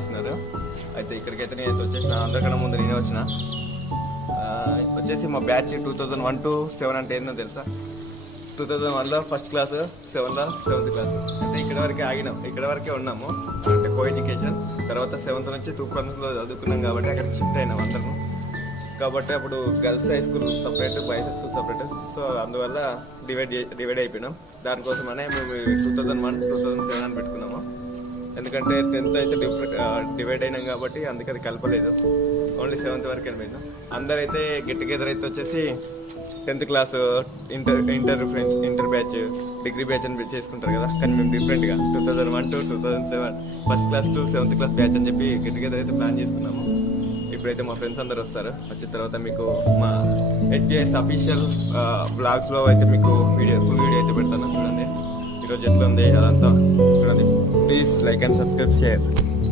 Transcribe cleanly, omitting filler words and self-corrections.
చేస్తున్నారు. అయితే ఇక్కడికైతే నేను వచ్చేసిన, అందరికన్నా ముందు నేనే వచ్చిన. వచ్చేసి మా బ్యాచ్ 2001 to 7 అంటే ఏందో తెలుసా? 2001లో ఫస్ట్ క్లాస్, 7లో 7th క్లాస్. అయితే ఇక్కడ వరకే ఆగినాం, ఇక్కడ వరకే ఉన్నాము. అంటే కో ఎడ్యుకేషన్. తర్వాత 7th నుంచి 2 ప్రాంతంలో చదువుకున్నాం కాబట్టి అక్కడికి షిఫ్ట్ అయినాం అందరం. కాబట్టి అప్పుడు girls high school separate, boys high school separate. So అందువల్ల డివైడ్ అయిపోయినాం. దానికోసమనే మేము 2001, 2007 అని పెట్టుకున్నాము. ఎందుకంటే 10th అయితే డివైడ్ అయినాం కాబట్టి అందుకే అది కలపలేదు. ఓన్లీ 7th వరకు వెళ్ళిపోయినాం. అందరైతే గెట్ టుగెదర్ అయితే వచ్చేసి 10th class, inter batch, degree batch అని చేసుకుంటారు కదా. కానీ మేము డిఫరెంట్గా 2001 to 2007 first class to 7th class batch అని చెప్పి గెట్ టుగెదర్ అయితే ప్లాన్ చేసుకున్నాము. ఇప్పుడైతే మా ఫ్రెండ్స్ అందరు వస్తారు. వచ్చిన తర్వాత మీకు మా HBIS అఫీషియల్ బ్లాగ్స్లో అయితే మీకు ఫుల్ వీడియో అయితే పెడతాను. చూడండి ఈరోజు ఎట్లా ఉంది అదంతా చూడండి. Please like and subscribe, share.